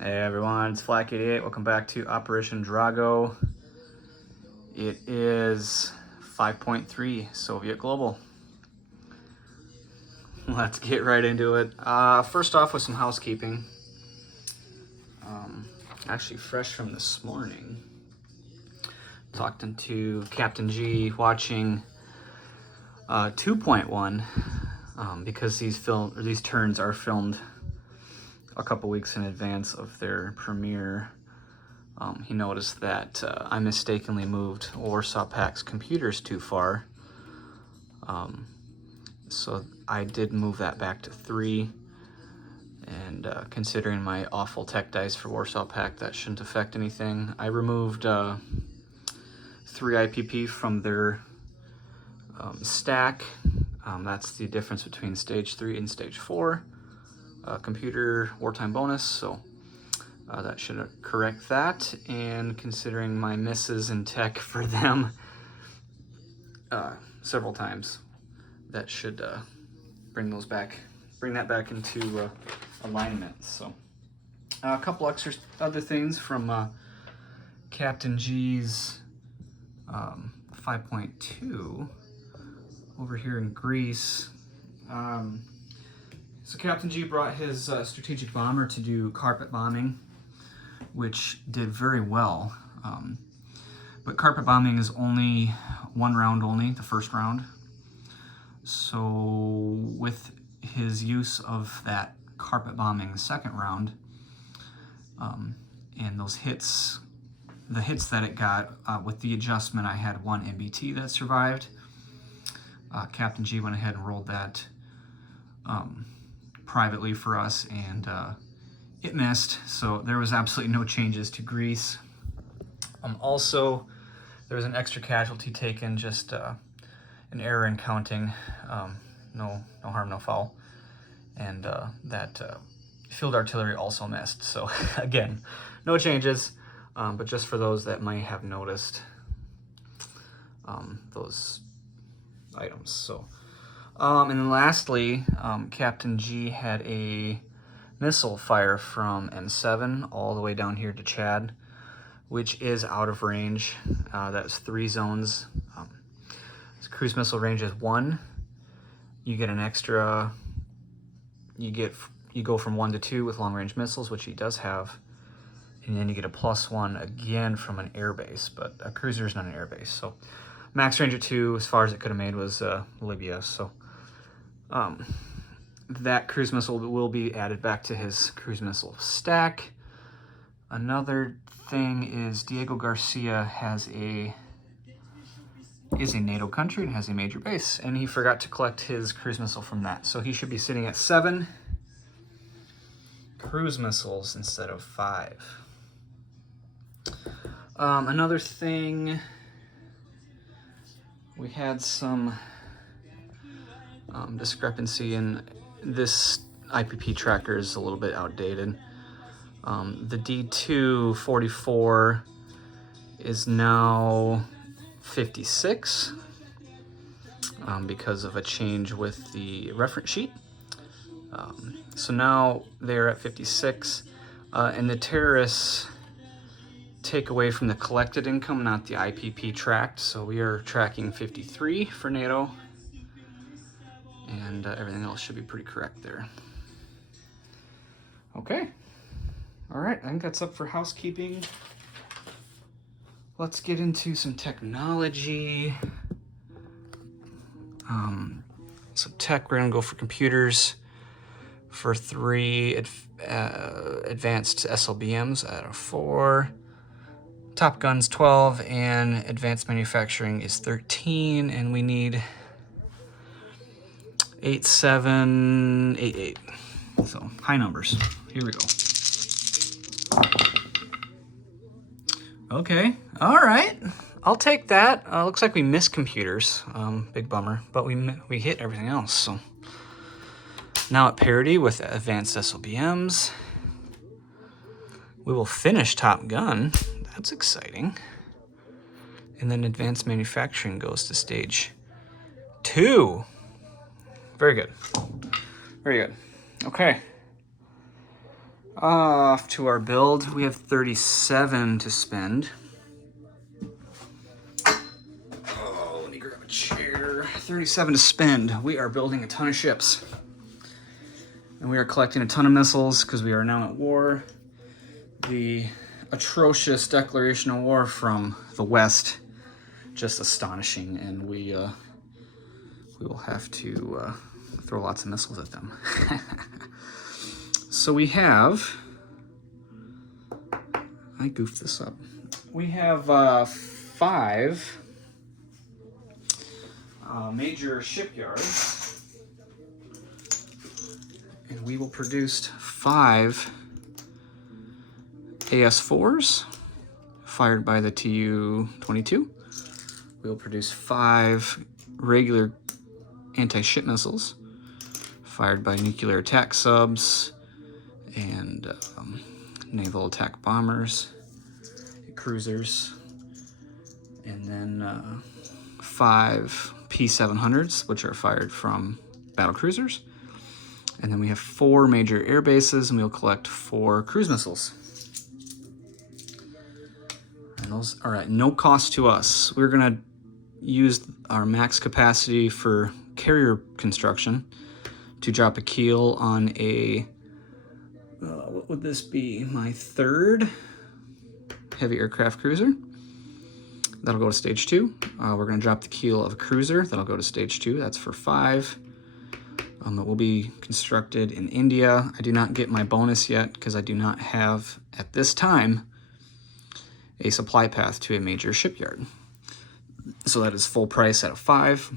Hey everyone, it's Flak88. Welcome back to Operation Drago. It is 5.3 Soviet Global. Let's get right into it. First off with some housekeeping. Actually fresh from this morning. Talked into Captain G watching 2.1 because these turns are filmed a couple weeks in advance of their premiere. He noticed that I mistakenly moved Warsaw Pack's computers too far. So I did move that back to 3. And considering my awful tech dice for Warsaw Pack, that shouldn't affect anything. I removed 3 IPP from their stack. That's the difference between stage 3 and stage 4. Computer wartime bonus, so that should correct that. And considering my misses in tech for them several times, that should bring that back into alignment. So a couple other things from Captain G's 5.2 over here in Greece. So Captain G brought his strategic bomber to do carpet bombing, which did very well. But carpet bombing is only 1 round only, the first round. So with his use of that carpet bombing the second round, and those hits, the hits that it got, with the adjustment, I had 1 MBT that survived. Captain G went ahead and rolled that privately for us, and it missed, so there was absolutely no changes to Greece. Also, there was an extra casualty taken, just an error in counting. No harm, no foul. And that field artillery also missed. So again, no changes, but just for those that might have noticed those items. So, and then lastly, Captain G had a missile fire from M7 all the way down here to Chad, which is out of range. That's 3 zones. Cruise missile range is 1. You get an extra, you go from 1 to 2 with long range missiles, which he does have, and then you get a +1 again from an airbase, but a cruiser is not an airbase. So max range of 2, as far as it could have made, was Libya. So that cruise missile will be added back to his cruise missile stack. Another thing is Diego Garcia is a NATO country and has a major base, and he forgot to collect his cruise missile from that. So he should be sitting at 7 cruise missiles instead of 5. Another thing, we had some discrepancy in this IPP tracker is a little bit outdated. The D244 is now 56 because of a change with the reference sheet. So now they're at 56, and the terrorists take away from the collected income, not the IPP tracked. So we are tracking 53 for NATO, and everything else should be pretty correct there. Okay. All right, I think that's up for housekeeping. Let's get into some technology. So tech, we're gonna go for computers for 3 advanced SLBMs out of 4. Top Gun's 12, and advanced manufacturing is 13, and we need 8788. So high numbers. Here we go. Okay, all right. I'll take that. Looks like we missed computers. Big bummer, but we hit everything else. So now at parity with advanced SLBMs, we will finish Top Gun. That's exciting. And then advanced manufacturing goes to stage 2. Very good. Very good. Okay. Off to our build, we have 37 to spend. Oh, let me grab a chair. 37 to spend. We are building a ton of ships. And we are collecting a ton of missiles because we are now at war. The atrocious declaration of war from the West, just astonishing, and we will have to throw lots of missiles at them. So we have, I goofed this up. We have 5 major shipyards, and we will produce 5 AS4s fired by the Tu-22. We will produce 5 regular anti-ship missiles fired by nuclear attack subs and naval attack bombers, cruisers, and then 5 P-700s, which are fired from battle cruisers. And then we have 4 major air bases, and we'll collect 4 cruise missiles. And those are at no cost to us. We're gonna use our max capacity for carrier construction to drop a keel on a, what would this be? My 3rd heavy aircraft cruiser. That'll go to stage 2. We're gonna drop the keel of a cruiser. That'll go to stage 2. That's for 5. It will be constructed in India. I do not get my bonus yet because I do not have, at this time, a supply path to a major shipyard. So that is full price at a 5.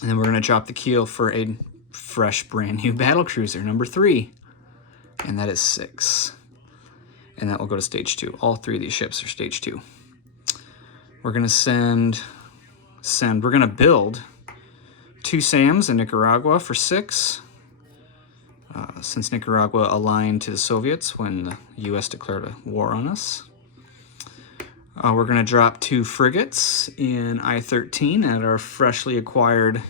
And then we're gonna drop the keel for a fresh, brand new battle cruiser, number 3. And that is 6. And that will go to stage 2. All 3 of these ships are stage 2. We're gonna we're gonna build 2 SAMs in Nicaragua for 6. Since Nicaragua aligned to the Soviets when the US declared a war on us. We're gonna drop 2 frigates in I-13 at our freshly acquired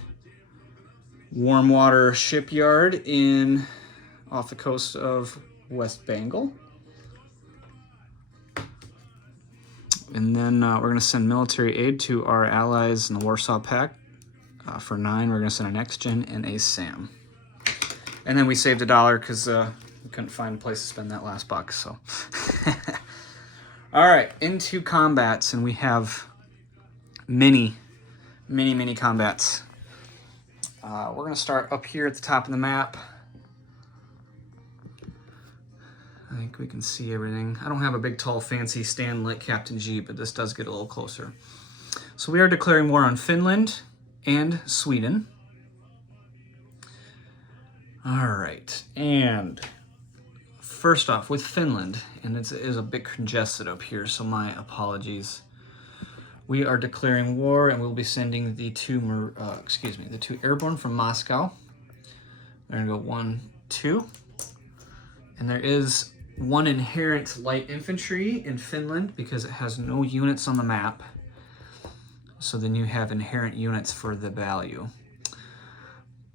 warm water shipyard off the coast of West Bengal. And then we're going to send military aid to our allies in the Warsaw Pact. For 9, we're going to send a next-gen and a SAM. And then we saved $1 because we couldn't find a place to spend that last buck. So, all right, into combats, and we have many combats. We're going to start up here at the top of the map. I think we can see everything. I don't have a big, tall, fancy stand like Captain G, but this does get a little closer. So we are declaring war on Finland and Sweden. All right, and first off with Finland, and it is a bit congested up here, so my apologies. We are declaring war, and we'll be sending the 2 airborne from Moscow. They're gonna go 1, 2, and there is 1 inherent light infantry in Finland because it has no units on the map. So then you have inherent units for the value.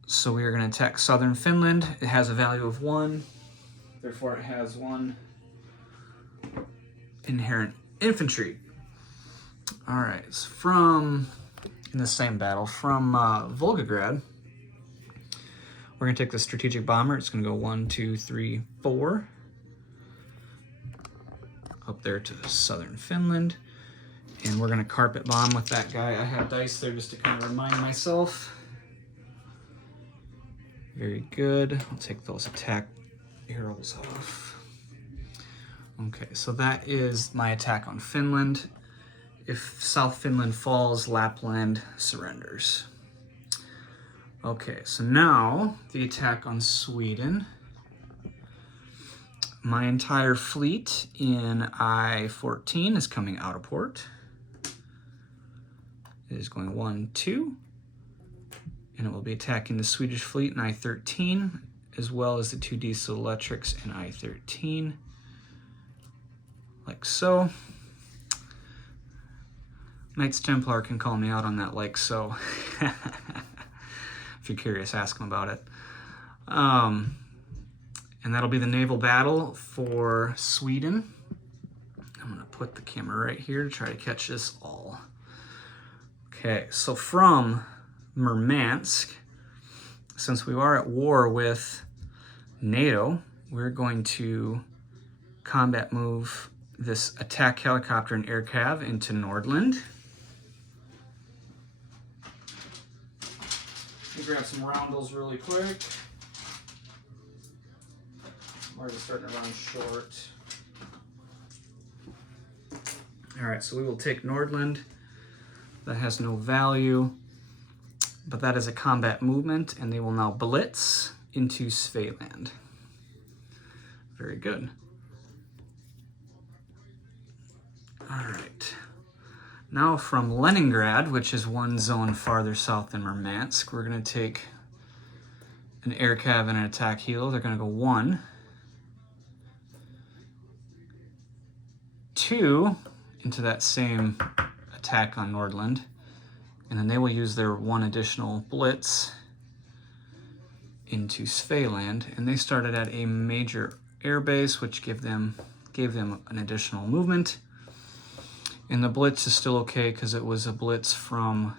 So we are going to attack southern Finland. It has a value of 1, therefore it has 1 inherent infantry. All right, so in the same battle, from Volgograd, we're going to take the strategic bomber. It's going to go 1, 2, 3, 4. Up there to southern Finland. And we're going to carpet bomb with that guy. I have dice there just to kind of remind myself. Very good. I'll take those attack arrows off. Okay, so that is my attack on Finland. If South Finland falls, Lapland surrenders. Okay, so now the attack on Sweden. My entire fleet in I-14 is coming out of port. It is going 1, 2, and it will be attacking the Swedish fleet in I-13, as well as the 2 diesel electrics in I-13, like so. Knights Templar can call me out on that, like so. If you're curious, ask them about it. And that'll be the naval battle for Sweden. I'm gonna put the camera right here to try to catch this all. Okay, so from Murmansk, since we are at war with NATO, we're going to combat move this attack helicopter and air cav into Nordland. Let me grab some roundels really quick. I'm already starting to run short. All right, so we will take Nordland. That has no value, but that is a combat movement, and they will now blitz into Svealand. Very good. All right. Now from Leningrad, which is one zone farther south than Murmansk, we're going to take an air cav and an attack helo. They're going to go 1, 2 into that same attack on Nordland, and then they will use their 1 additional blitz into Svealand, and they started at a major air base, which gave them an additional movement. And the blitz is still okay because it was a blitz from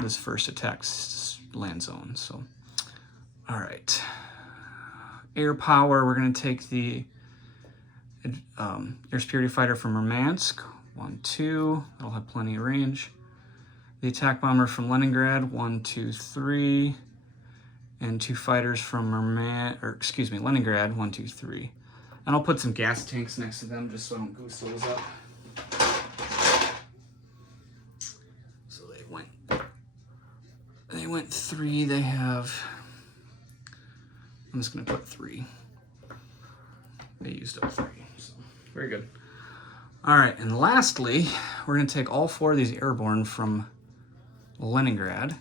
this first attack's land zone. So, all right, air power. We're going to take the air superiority fighter from Murmansk, 1, 2. That'll have plenty of range. The attack bomber from Leningrad, 1, 2, 3. And 2 fighters from Leningrad, 1, 2, 3. And I'll put some gas tanks next to them just so I don't goose those up. So they went 3. They have, I'm just gonna put 3. They used up 3, so very good. All right, and lastly, we're gonna take all 4 of these airborne from Leningrad.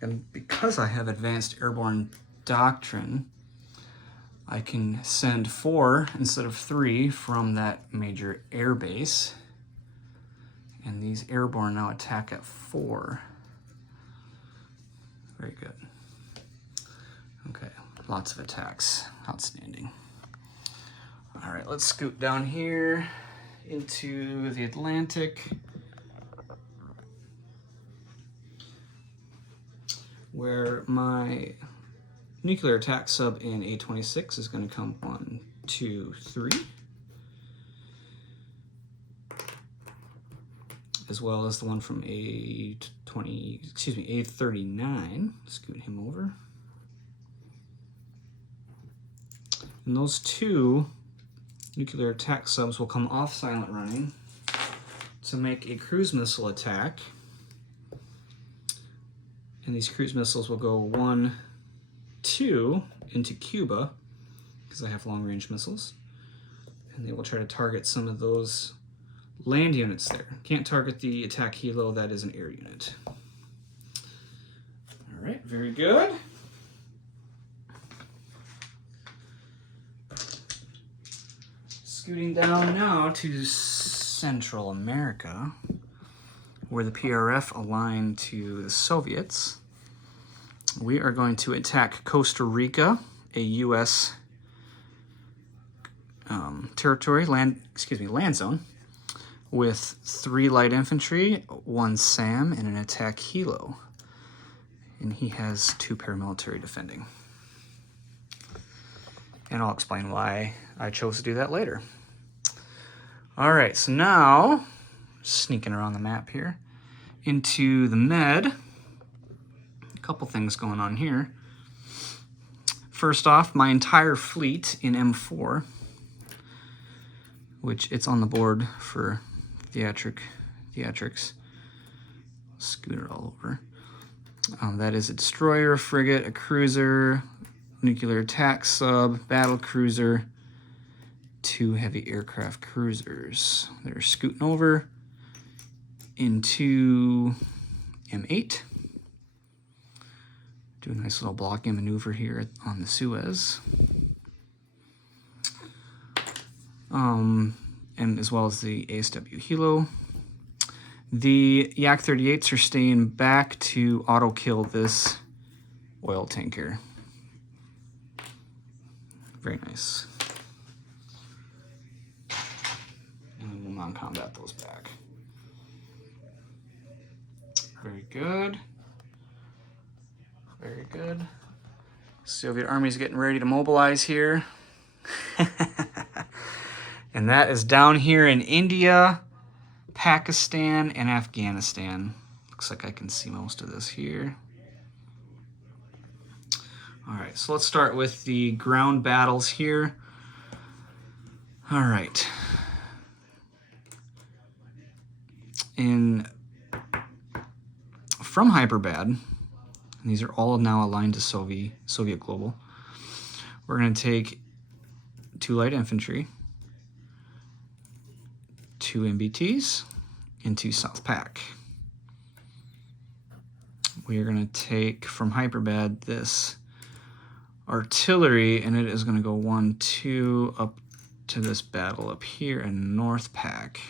And because I have advanced airborne doctrine, I can send 4 instead of 3 from that major air base. And these airborne now attack at 4. Very good. Okay, lots of attacks. Outstanding. All right, let's scoot down here into the Atlantic, where my nuclear attack sub in A26 is going to come 1, 2, 3, as well as the one from A39. Scoot him over. And those 2 nuclear attack subs will come off silent running to make a cruise missile attack. And these cruise missiles will go 1, 2 into Cuba, because I have long-range missiles. And they will try to target some of those land units there. Can't target the attack helo, that is an air unit. All right, very good. Scooting down now to Central America, where the PRF aligned to the Soviets. We are going to attack Costa Rica, a U.S. territory, land zone, with 3 light infantry, 1 SAM, and an attack helo. And he has 2 paramilitary defending. And I'll explain why I chose to do that later. All right, so now, sneaking around the map here, into the Med. A couple things going on here. First off, my entire fleet in M4, which it's on the board for theatrics. Scoot it all over. That is a destroyer, a frigate, a cruiser, nuclear attack sub, battle cruiser, 2 heavy aircraft cruisers. They're scooting over into M8. Do a nice little blocking maneuver here on the Suez. And as well as the ASW helo. The Yak-38s are staying back to auto-kill this oil tanker. Very nice. And we'll non-combat those back. Very good. Very good. Soviet Army's getting ready to mobilize here. And that is down here in India, Pakistan, and Afghanistan. Looks like I can see most of this here. All right, so let's start with the ground battles here. All right. From Hyperbad, and these are all now aligned to Soviet Global, we're going to take 2 light infantry, 2 MBTs, and 2 South Pack. We are going to take from Hyperbad this artillery, and it is going to go 1, 2 up to this battle up here in North Pack.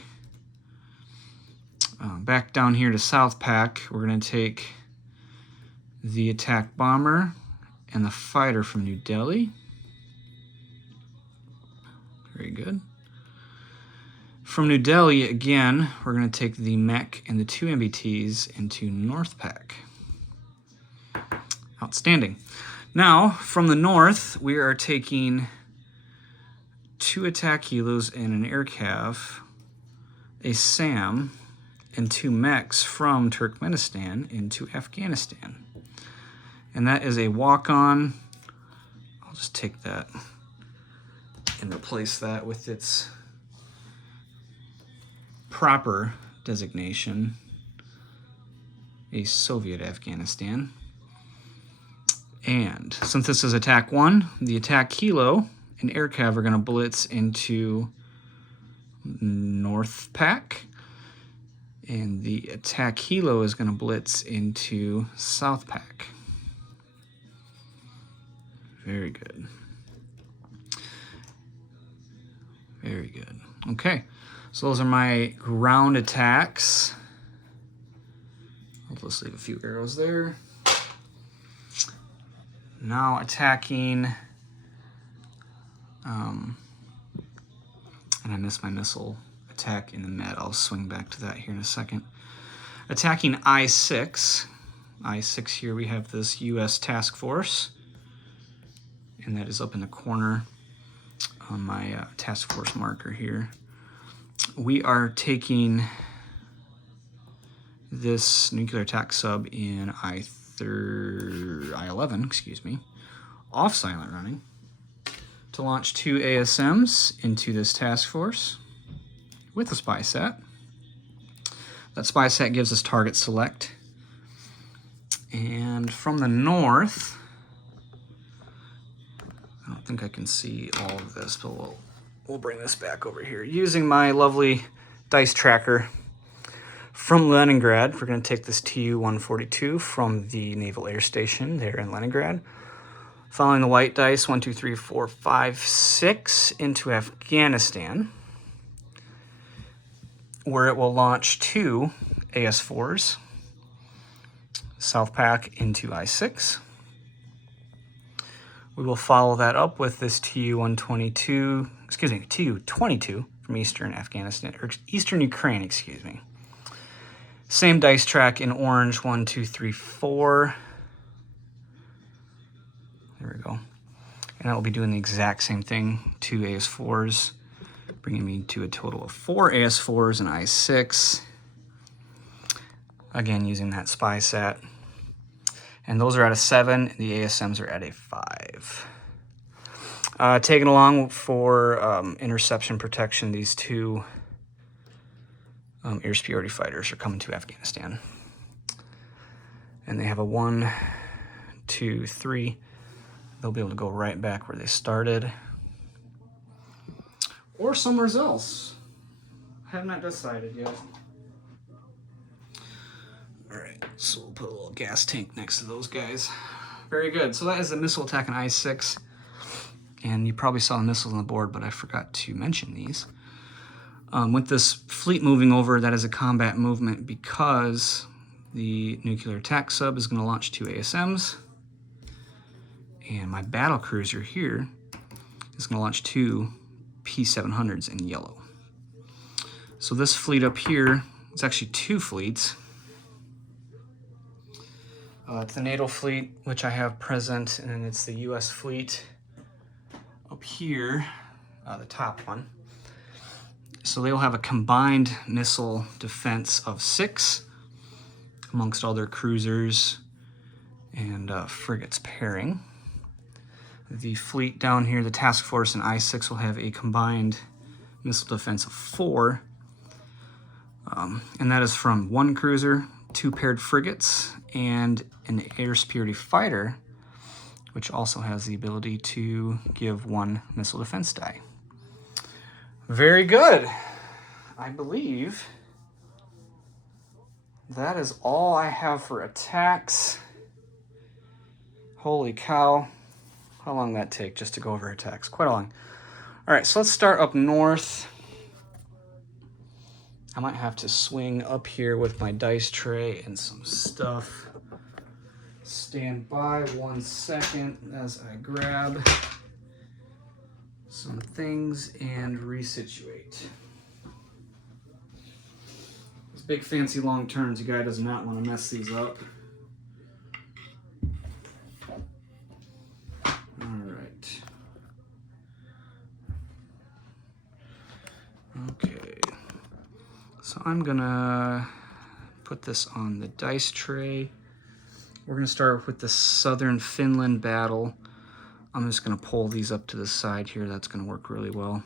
Back down here to South Pack, we're going to take the attack bomber and the fighter from New Delhi. Very good. From New Delhi, again, we're going to take the mech and the 2 MBTs into North Pack. Outstanding. Now, from the north, we are taking 2 attack helos and an air cav, a SAM, and 2 mechs from Turkmenistan into Afghanistan. And that is a walk-on. I'll just take that and replace that with its proper designation, a Soviet Afghanistan. And since this is attack 1, the attack helo and air cav are going to blitz into North Pack, and the attack helo is going to blitz into South Pack. Very good. Very good. Okay, so those are my ground attacks. I'll just leave a few arrows there. Now attacking, and I missed my missile attack in the med. I'll swing back to that here in a second. Attacking I-6. I-6 here, we have this U.S. task force, and that is up in the corner on my task force marker here. We are taking this nuclear attack sub in I-11, excuse me, off silent running to launch 2 ASMs into this task force with a spy set. That spy set gives us target select. And from the north, I don't think I can see all of this, but we'll bring this back over here. Using my lovely dice tracker from Leningrad, we're going to take this Tu-142 from the Naval Air Station there in Leningrad. Following the white dice, 1, 2, 3, 4, 5, 6, into Afghanistan, where it will launch 2 AS-4s, South Pack into I-6. We will follow that up with this Tu-122, excuse me, Tu-22 from Eastern Afghanistan, or Eastern Ukraine, excuse me. Same dice track in orange, 1, 2, 3, 4. There we go. And I will be doing the exact same thing, 2 AS-4s, bringing me to a total of 4 AS-4s and I-6. Again, using that spy set. And those are at a 7, the ASMs are at a 5. Taken along for interception protection, these 2 air superiority fighters are coming to Afghanistan. And they have a 1, 2, 3. They'll be able to go right back where they started. Or somewhere else. I have not decided yet. Alright, so we'll put a little gas tank next to those guys. Very good. So that is the missile attack on I-6. And you probably saw the missiles on the board, but I forgot to mention these. With this fleet moving over, that is a combat movement because the nuclear attack sub is going to launch 2 ASMs. And my battle cruiser here is going to launch 2 P700s in yellow. So this fleet up here, it's actually 2 fleets. It's the NATO fleet, which I have present, and then it's the US fleet up here, the top one. So they'll have a combined missile defense of 6 amongst all their cruisers and frigates pairing. The fleet down here, the task force and I-6, will have a combined missile defense of 4. And that is from 1 cruiser, 2 paired frigates, and an air superiority fighter, which also has the ability to give 1 missile defense die. Very good. I believe that is all I have for attacks. Holy cow. How long did that take just to go over attacks? Quite a long. All right, so let's start up north. I might have to swing up here with my dice tray and some stuff. Stand by 1 second as I grab some things and resituate. These big fancy long turns, you guy does not want to mess these up. Alright. Okay. So I'm gonna put this on the dice tray. We're gonna start with the Southern Finland battle. I'm just gonna pull these up to the side here. That's gonna work really well.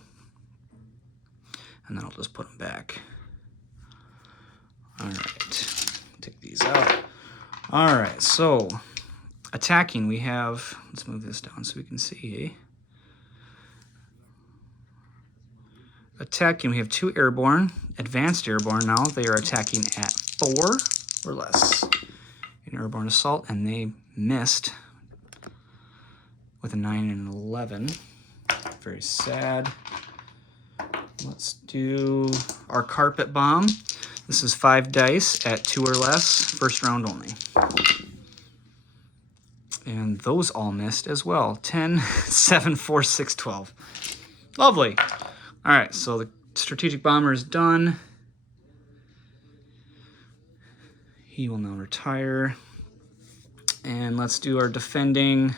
And then I'll just put them back. All right, take these out. All right, so attacking, we have, let's move this down so we can see. Attacking, we have 2 airborne, advanced airborne now. They are attacking at 4 or less in airborne assault, and they missed with a 9 and an 11. Very sad. Let's do our carpet bomb. This is 5 dice at 2 or less, first round only. And those all missed as well. 10, 7, 4, 6, 12. Lovely. All right, so the strategic bomber is done. He will now retire. And let's do our defending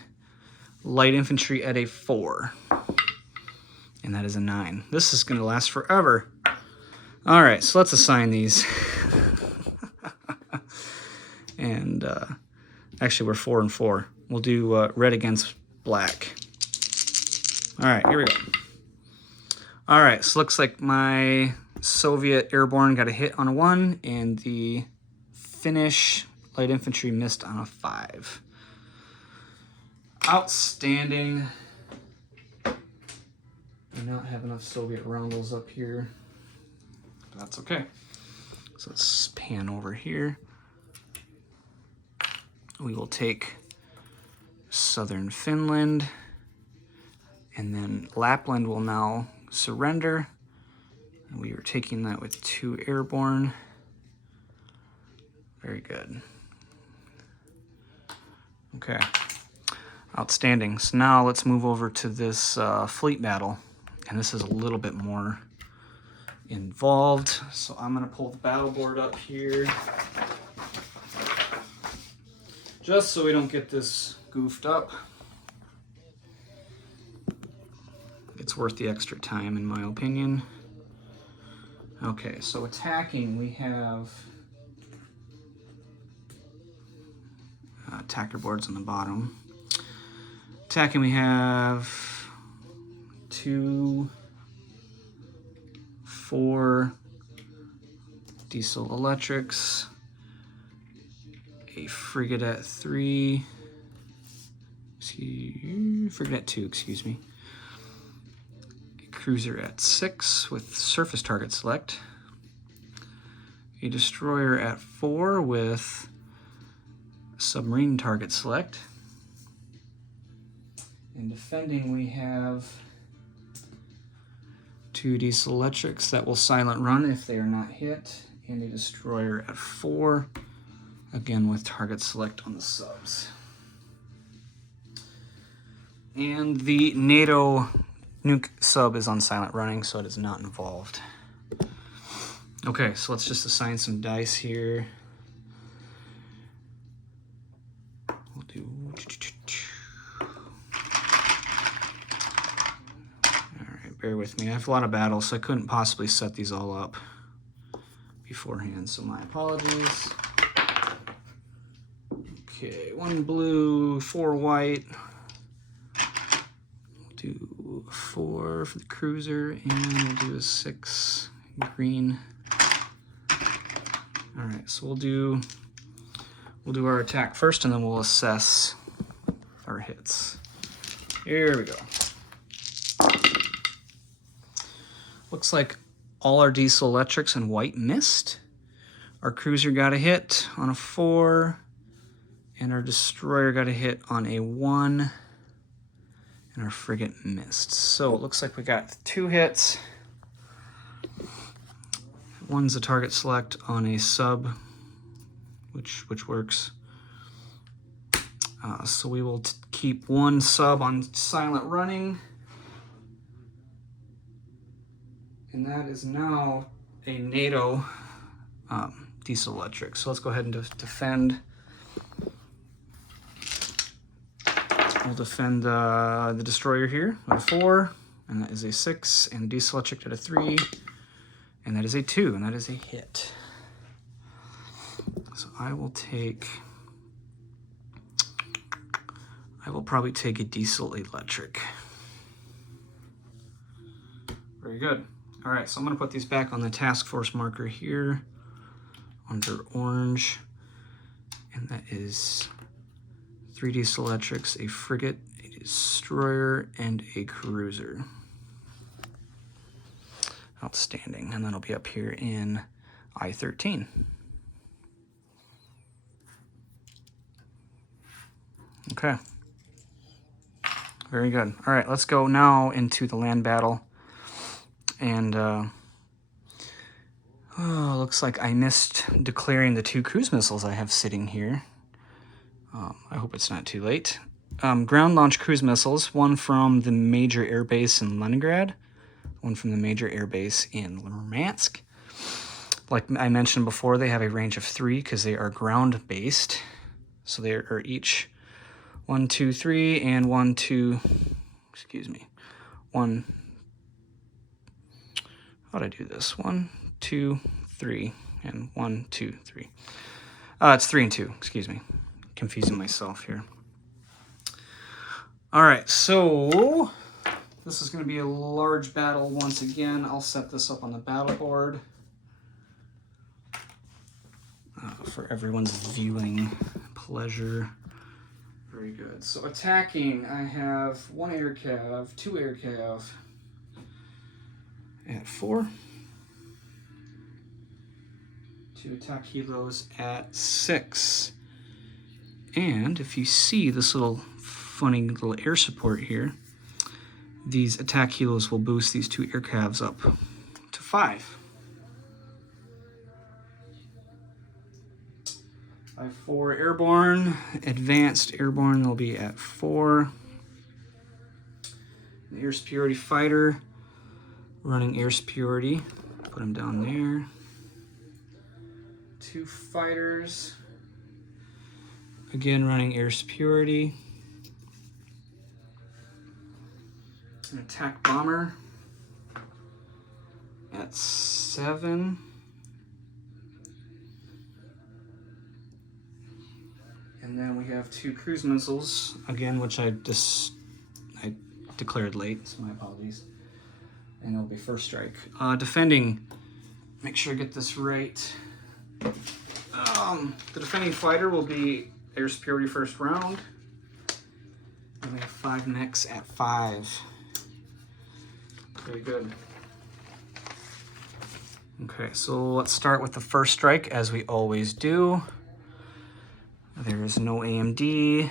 light infantry at a 4. And that is a 9. This is going to last forever. All right, so let's assign these. And actually, we're 4 and 4. We'll do red against black. All right, here we go. All right, so looks like my Soviet airborne got a hit on a 1, and the Finnish light infantry missed on a 5. Outstanding. I do not have enough Soviet roundels up here, but that's okay. So let's pan over here. We will take Southern Finland, and then Lapland will now surrender. And we are taking that with 2 airborne. Very good. Okay. Outstanding. So now let's move over to this fleet battle. And this is a little bit more involved. So I'm going to pull the battle board up here, just so we don't get this goofed up. It's worth the extra time, in my opinion. Okay, so attacking, we have attacker boards on the bottom. Attacking, we have 2, 4 diesel electrics, a frigate at 3, frigate at 2, excuse me, a cruiser at 6 with surface target select, a destroyer at 4 with submarine target select. In defending, we have 2 diesel electrics that will silent run if they are not hit, and a destroyer at 4, again with target select on the subs. And the NATO nuke sub is on silent running, so it is not involved. Okay, so let's just assign some dice here. We'll do... Alright, bear with me. I have a lot of battles, so I couldn't possibly set these all up beforehand, so my apologies. Okay, 1 blue, 4 white. We'll do 4 for the cruiser, and we'll do a 6 green. All right, so we'll do our attack first, and then we'll assess our hits. Here we go. Looks like all our diesel electrics and white missed. Our cruiser got a hit on a 4, and our destroyer got a hit on a 1, and our frigate missed. So it looks like we got 2 hits. One's a target select on a sub, which works. So we will keep 1 sub on silent running. And that is now a NATO diesel electric. So let's go ahead and defend. We'll defend the destroyer here with a 4, and that is a 6, and the diesel electric at a 3. And that is a 2, and that is a hit. So I will probably take a diesel electric. Very good. All right, so I'm gonna put these back on the task force marker here under orange. And that is 3 diesel electrics, a frigate, a destroyer, and a cruiser. Outstanding, and that'll be up here in I-13. Okay. Very good. All right, let's go now into the land battle. And looks like I missed declaring the 2 cruise missiles I have sitting here. I hope it's not too late. Ground launch cruise missiles, one from the major air base in Leningrad, one from the major air base in Murmansk. Like I mentioned before, they have a range of 3 because they are ground-based. So they are each 1, 2, 3, and 1, 2, excuse me, 1, how'd I do this? 1, 2, 3, and 1, 2, 3. It's 3 and 2, excuse me. Confusing myself here. All right, so this is going to be a large battle once again. I'll set this up on the battle board for everyone's viewing pleasure. Very good. So attacking, I have 1 air cav, 2 air cav at 4. 2 attack helos at 6. And if you see this little funny little air support here, these attack helos will boost these 2 air cavs up to 5. I have 4 airborne, advanced airborne will be at 4. The air superiority fighter, running air superiority, put them down there. 2 fighters, again running air superiority. An attack bomber at 7. And then we have 2 cruise missiles, again, which I declared late, so my apologies. And it'll be first strike. Defending, make sure I get this right. The defending fighter will be air superiority first round. And we have 5 mechs at 5. Very good. Okay, so let's start with the first strike, as we always do. There is no AMD,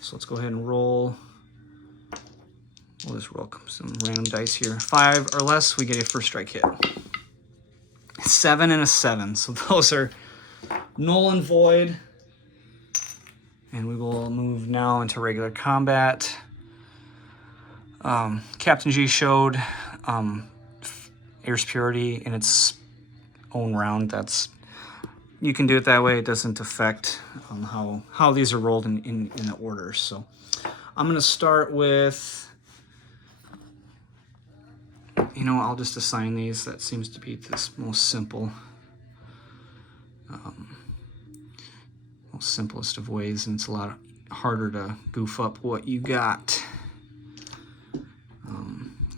so let's go ahead and roll. We'll just roll some random dice here. 5 or less, we get a first strike hit. 7 and a 7, so those are null and void. And we will move now into regular combat. Captain G showed air superiority in its own round. You can do it that way. It doesn't affect how these are rolled in the order. So I'm going to start with, I'll just assign these. That seems to be the most simple, most simplest of ways, and it's a lot harder to goof up what you got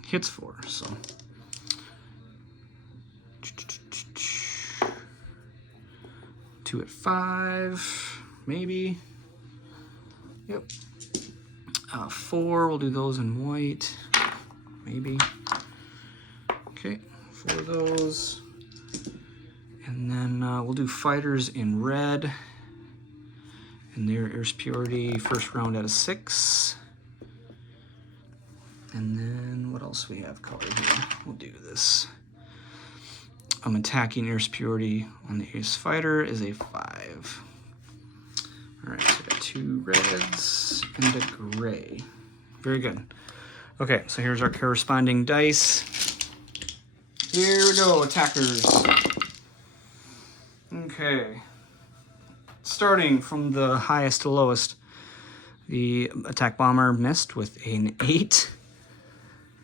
hits for. So 2 at 5, maybe. Yep. 4, we'll do those in white, maybe. Okay, 4 of those. And then we'll do fighters in red. And their air superiority, first round out of 6. And then what else we have colored here? We'll do this. Attacking air superiority on the ace fighter is a 5. All right, so we got 2 reds and a gray. Very good. Okay, so here's our corresponding dice. Here we go, attackers. Okay. Starting from the highest to lowest, the attack bomber missed with an 8.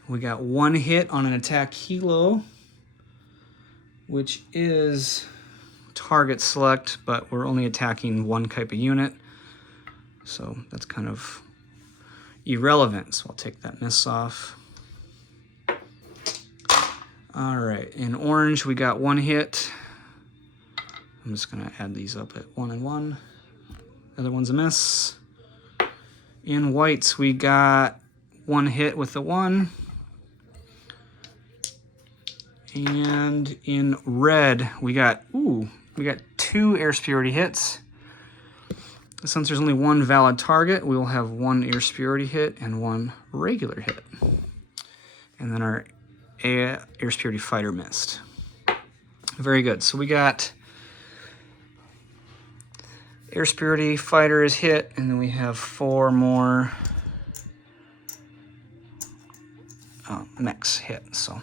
We got 1 hit on an attack helo, which is target select, but we're only attacking 1 type of unit. So that's kind of irrelevant. So I'll take that miss off. All right, in orange, we got 1 hit. I'm just gonna add these up at 1 and 1. The other one's a miss. In whites, we got 1 hit with the 1. And in red, we got 2 air superiority hits. Since there's only 1 valid target, we will have 1 air superiority hit and 1 regular hit. And then our air superiority fighter missed. Very good. So we got air superiority fighter is hit, and then we have 4 more mechs hit. So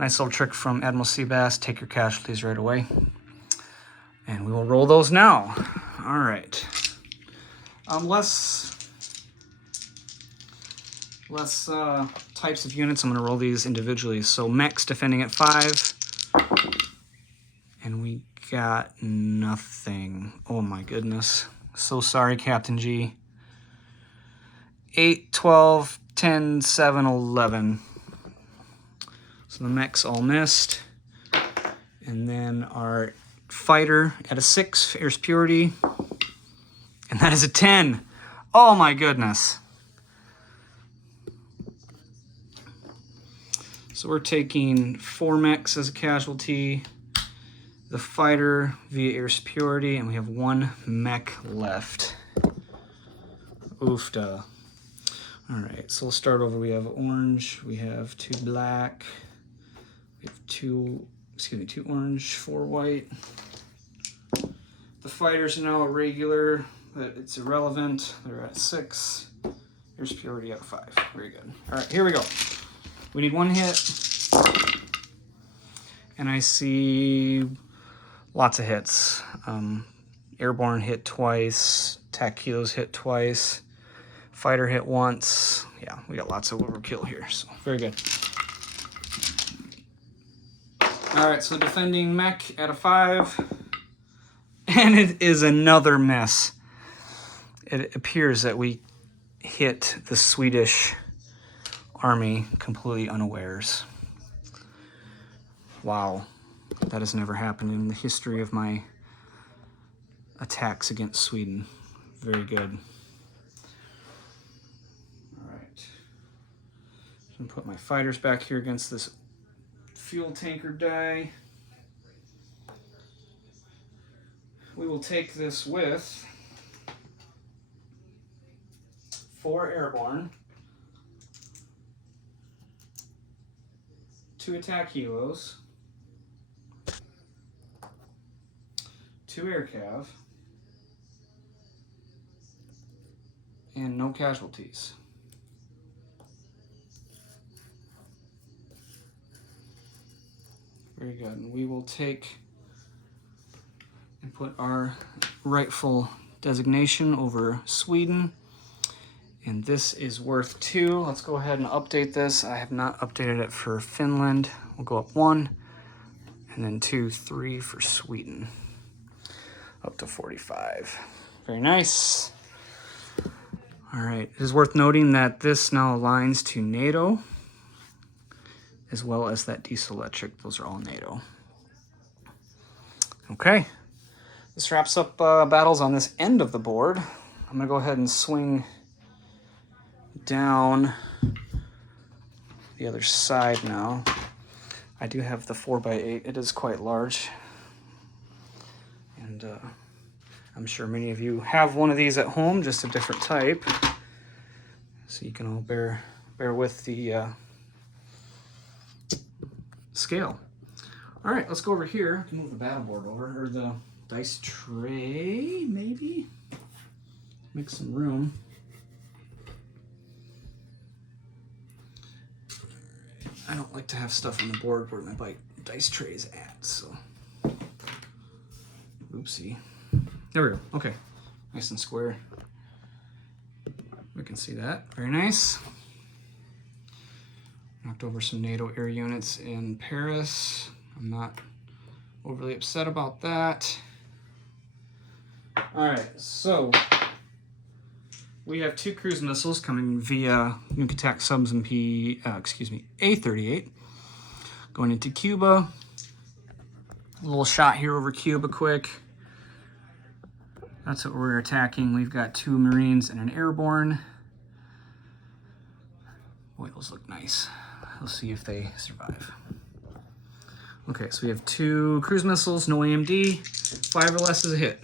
nice little trick from Admiral Seabass. Take your casualties right away. And we will roll those now. All right. Less types of units. I'm going to roll these individually. So mechs defending at 5. And we got nothing. Oh my goodness. So sorry, Captain G. 8, 12, 10, 7, 11. So the mechs all missed. And then our fighter at a 6, air superiority. And that is a 10. Oh my goodness. So we're taking 4 mechs as a casualty. The fighter via air superiority, and we have 1 mech left. Oofda. All right, so we'll start over. We have orange, we have 2 black, we have 2 orange, 4 white. The fighters are now a regular, but it's irrelevant. They're at 6. Air superiority at 5. Very good. All right, here we go. We need 1 hit. And I see lots of hits. Airborne hit twice. Attack helos hit twice. Fighter hit once. Yeah, we got lots of overkill here, so very good. All right, so defending mech at a 5. And it is another miss. It appears that we hit the Swedish army completely unawares. Wow, that has never happened in the history of my attacks against Sweden. Very good. All right. I'm gonna put my fighters back here against this fuel tanker die. We will take this with 4 airborne, 2 attack helos, 2 air cav, and no casualties. Very good. And we will take and put our rightful designation over Sweden. And this is worth 2. Let's go ahead and update this. I have not updated it for Finland. We'll go up 1, and then 2, 3 for Sweden. Up to 45. Very nice. All right, it is worth noting that this now aligns to NATO, as well as that diesel electric. Those are all NATO. Okay, this wraps up battles on this end of the board. I'm gonna go ahead and swing down the other side now. I do have the 4x8. It is quite large, and I'm sure many of you have one of these at home, just a different type, so you can all bear with the scale. All right, let's go over here. Move the battle board over, or the dice tray, maybe. Make some room. I don't like to have stuff on the board where my dice tray is at, so. Oopsie. There we go. Okay. Nice and square. We can see that. Very nice. Knocked over some NATO air units in Paris. I'm not overly upset about that. All right, so we have 2 cruise missiles coming via nuke attack subs and A-38 going into Cuba. A little shot here over Cuba quick. That's what we're attacking. We've got 2 Marines and an airborne. Boy, those look nice. Let's see if they survive. Okay, so we have 2 cruise missiles, no AMD. 5 or less is a hit.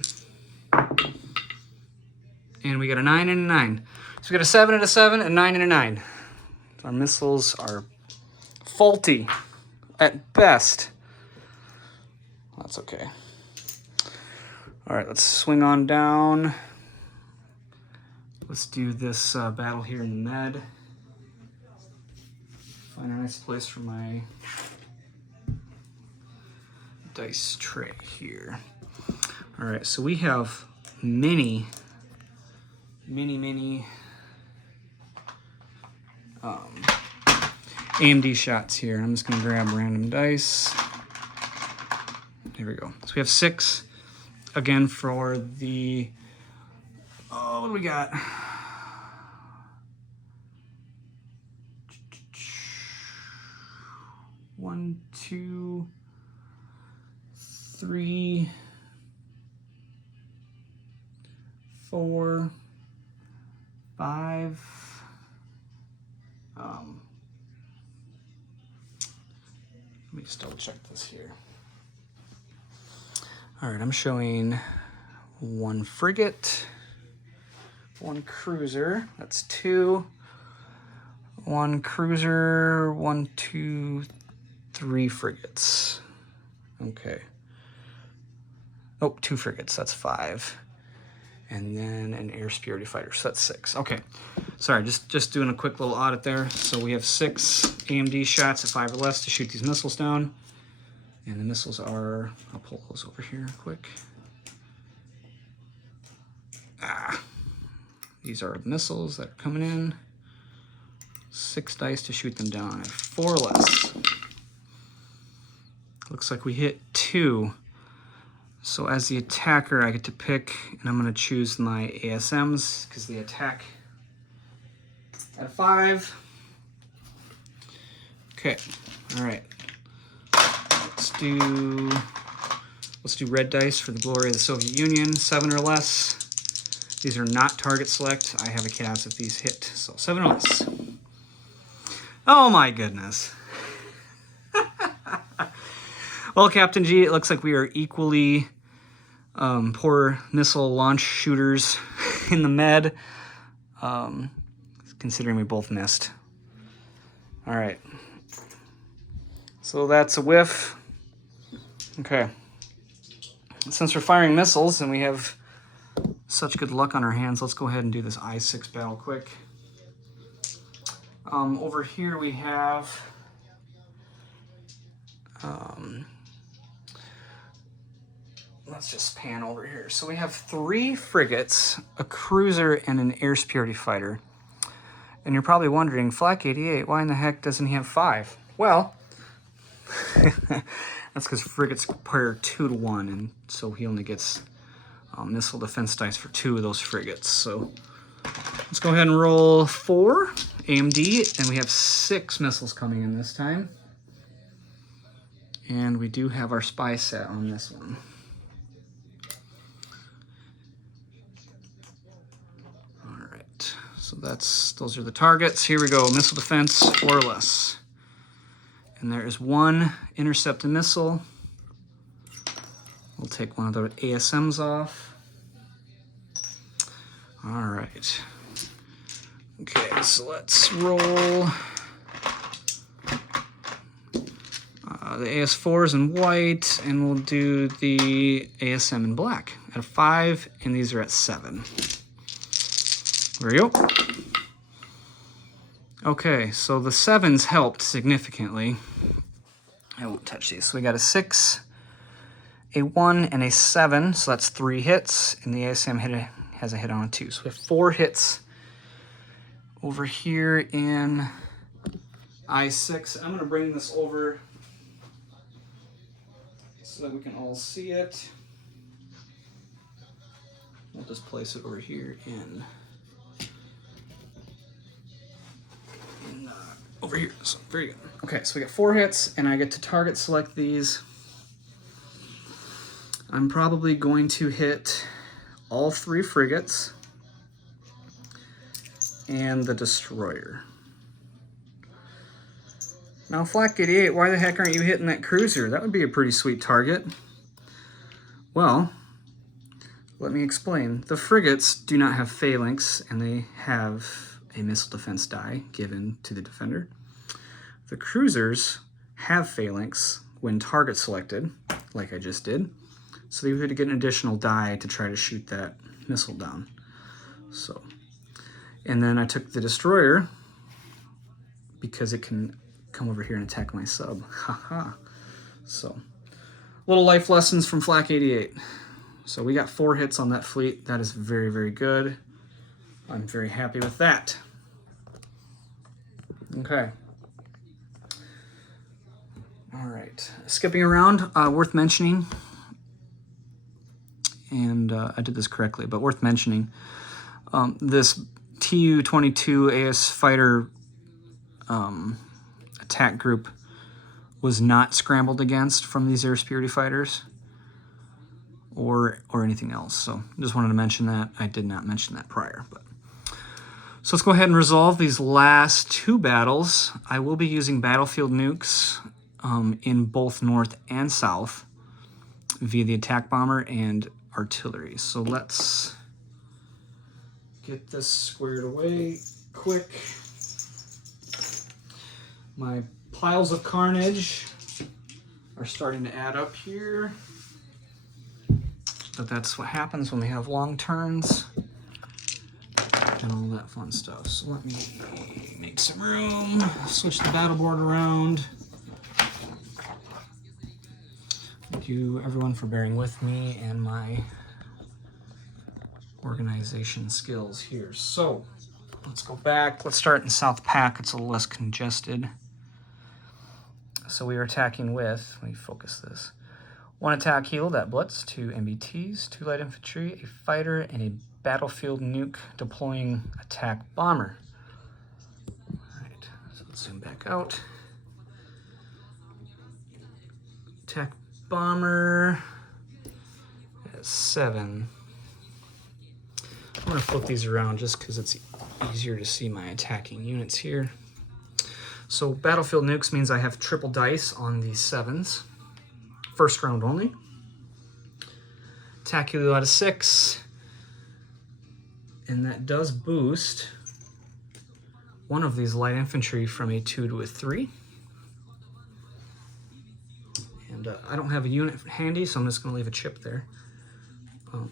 And we got a 9 and a 9. So we got a 7 and a 7, a 9 and a 9. Our missiles are faulty at best. That's okay. All right, let's swing on down. Let's do this battle here in the med. Find a nice place for my dice tray here. All right, so we have many AMD shots here. I'm just gonna grab random dice. Here we go. So we have 6 again for the, what do we got? One, 2, 3, 4, 5. Let me just double check this here. All right, I'm showing 1 frigate, 1 cruiser, that's 2, 1 cruiser, 1, 2, 3 frigates. Okay. Oh, 2 frigates, that's 5. And then an air superiority fighter, so that's 6. Okay, sorry, just doing a quick little audit there. So we have 6 AMD shots at 5 or less to shoot these missiles down. And the missiles are, I'll pull those over here quick. These are missiles that are coming in. 6 dice to shoot them down at 4 or less. Looks like we hit 2. So as the attacker, I get to pick, and I'm going to choose my ASMs because they attack at 5. Okay, all right. Let's do red dice for the glory of the Soviet Union. 7 or less. These are not target select. I have a chance if these hit, so 7 or less. Oh my goodness. Well, Captain G, it looks like we are equally poor missile launch shooters in the med, considering we both missed. All right. So that's a whiff. Okay. Since we're firing missiles and we have such good luck on our hands, let's go ahead and do this I-6 battle quick. Over here we have Let's just pan over here. So we have 3 frigates, a cruiser, and an air superiority fighter. And you're probably wondering, Flak 88, why in the heck doesn't he have 5? Well, that's because frigates require 2 to 1, and so he only gets missile defense dice for 2 of those frigates. So let's go ahead and roll 4 AMD, and we have 6 missiles coming in this time. And we do have our spy set on this one. So those are the targets. Here we go, missile defense, 4 or less. And there is 1 intercepted missile. We'll take one of the ASMs off. All right. Okay, so let's roll the AS4s in white, and we'll do the ASM in black at 5, and these are at 7. There you go. Okay, so the 7s helped significantly. I won't touch these. So we got a 6, a 1, and a 7, so that's 3 hits, and the ASM has a hit on it too. So we have 4 hits over here in I6. I'm gonna bring this over so that we can all see it. We'll just place it over here in over here. So very good. Okay, so we got 4 hits, and I get to target select these. I'm probably going to hit all 3 frigates and the destroyer. Now, Flak 88, why the heck aren't you hitting that cruiser? That would be a pretty sweet target. Well, let me explain. The frigates do not have phalanx, and they have a missile defense die given to the defender. The cruisers have phalanx when target selected, like I just did, so they would get an additional die to try to shoot that missile down. So, and then I took the destroyer because it can come over here and attack my sub. Haha. So, little life lessons from Flak 88. So we got 4 hits on that fleet. That is very, very good. I'm very happy with that. Okay. All right. Skipping around, worth mentioning, and I did this correctly, but worth mentioning, this Tu-22 AS fighter attack group was not scrambled against from these air superiority fighters or anything else. So just wanted to mention that. I did not mention that prior, but so let's go ahead and resolve these last 2 battles. I will be using battlefield nukes in both north and south via the attack bomber and artillery. So let's get this squared away quick. My piles of carnage are starting to add up here. But that's what happens when we have long turns and all that fun stuff. So let me make some room, switch the battle board around. Thank you everyone for bearing with me and my organization skills here. So let's go back. Let's start in South Pack. It's a little less congested. So we are attacking with, let me focus this, 1 attack helo, that blitz, 2 MBTs, 2 light infantry, a fighter, and a battlefield nuke deploying attack bomber. All right, so let's zoom back out. Attack bomber at 7. I'm gonna flip these around just because it's easier to see my attacking units here. So battlefield nukes means I have triple dice on these 7s. First round only. Attack helo out of 6. And that does boost one of these light infantry from a 2 to a 3. And I don't have a unit handy, so I'm just going to leave a chip there.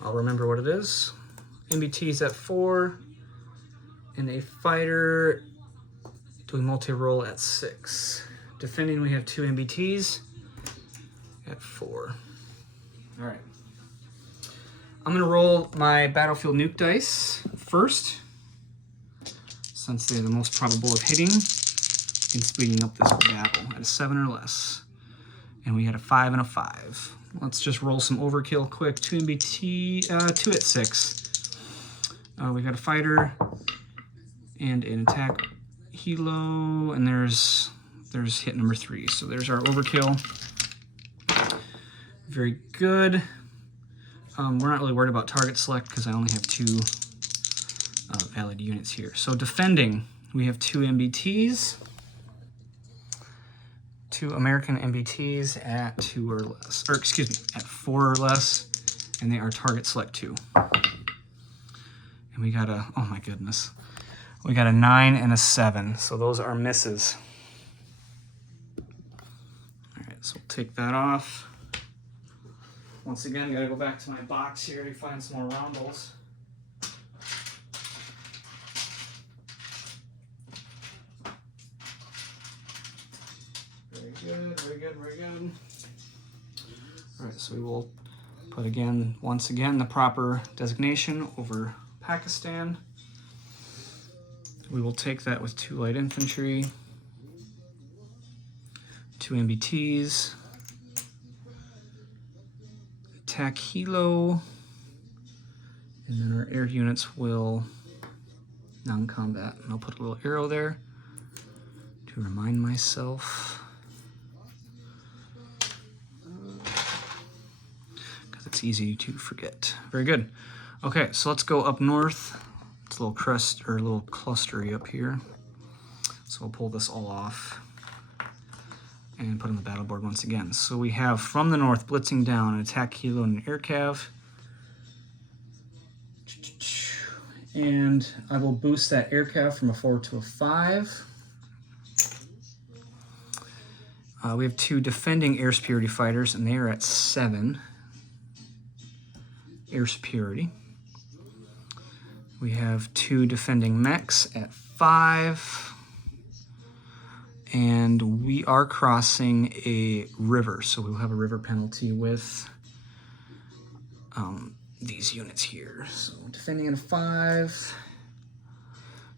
I'll remember what it is. MBT's at 4. And a fighter doing multi-roll at 6. Defending, we have 2 MBTs. at 4. All right. I'm going to roll my Battlefield Nuke dice first, since they're the most probable of hitting and speeding up this battle at a 7 or less. And we had a 5 and a 5. Let's just roll some overkill quick. 2 MBT, 2 at 6. We got a fighter and an attack helo, and there's hit number 3. So there's our overkill. Very good. We're not really worried about target select because I only have 2 valid units here. So defending, we have 2 MBTs. 2 American MBTs at 2 or less, or excuse me, at 4 or less, and they are target select 2. And we got a, oh my goodness, we got a 9 and a 7, so those are misses. All right, so we'll take that off. Once again, gotta go back to my box here to find some more roundels. Very good, very good, very good. All right, so we will put once again, the proper designation over Pakistan. We will take that with 2 light infantry, 2 MBTs, attack helo, and then our air units will non-combat. And I'll put a little arrow there to remind myself, because it's easy to forget. Very good. Okay, so let's go up north. It's a little crest or a little clustery up here. So we'll pull this all off and put on the battle board once again. So we have from the north blitzing down an attack helo and an air cav. And I will boost that air cav from a 4 to a 5. We have 2 defending air superiority fighters, and they are at 7 air superiority. We have 2 defending mechs at 5. And we are crossing a river, so we'll have a river penalty with these units here. So defending at a 5.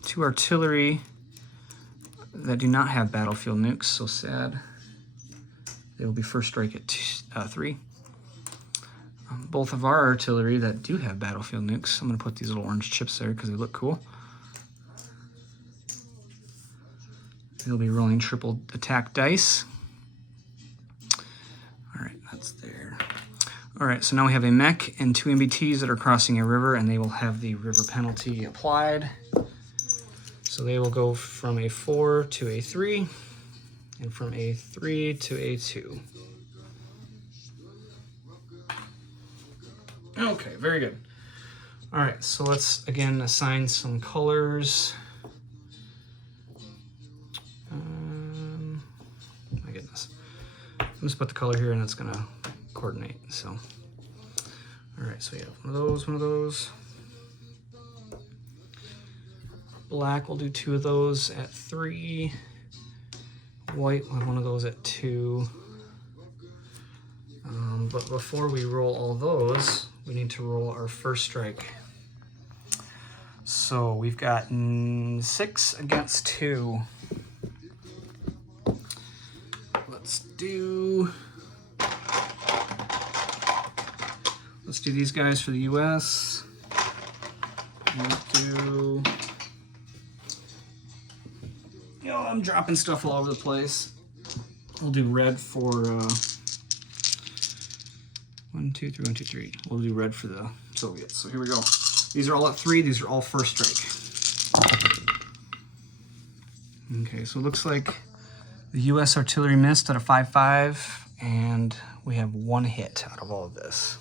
2 artillery that do not have battlefield nukes, so sad. They will be first strike at 3. Both of our artillery that do have battlefield nukes, I'm going to put these little orange chips there because they look cool. They'll be rolling triple attack dice. All right, that's there. All right, so now we have a mech and 2 MBTs that are crossing a river, and they will have the river penalty applied. So they will go from a 4 to a 3, and from a 3 to a 2. Okay, very good. All right, so let's again assign some colors. My goodness. I'm just put the color here and it's gonna coordinate, so. All right, so we have one of those. Black, we'll do 2 of those at 3. White, we'll have one of those at 2. But before we roll all those, we need to roll our first strike. So we've got 6 against 2. Let's do these guys for the US. We'll do, I'm dropping stuff all over the place. We'll do red for 1, 2, 3, 1, 2, 3. We'll do red for the Soviets. So here we go. These are all at 3. These are all first strike. Okay, so it looks like the U.S. artillery missed at a 5-5, and we have 1 hit out of all of this.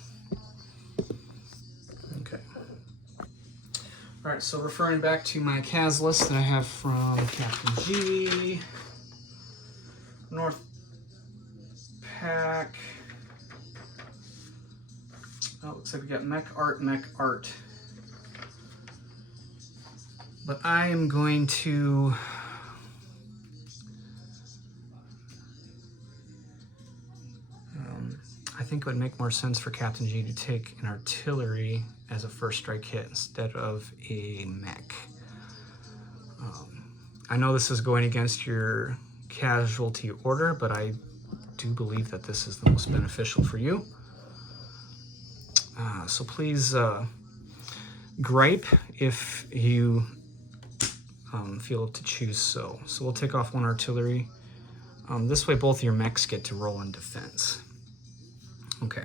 Okay. All right, so referring back to my CAS list that I have from Captain G, North Pack. Oh, looks like we got mech art. But I am going to think it would make more sense for Captain G to take an artillery as a first strike hit instead of a mech. I know this is going against your casualty order, but I do believe that this is the most beneficial for you. So please gripe if you feel to choose so. So we'll take off one artillery. This way both your mechs get to roll in defense. Okay.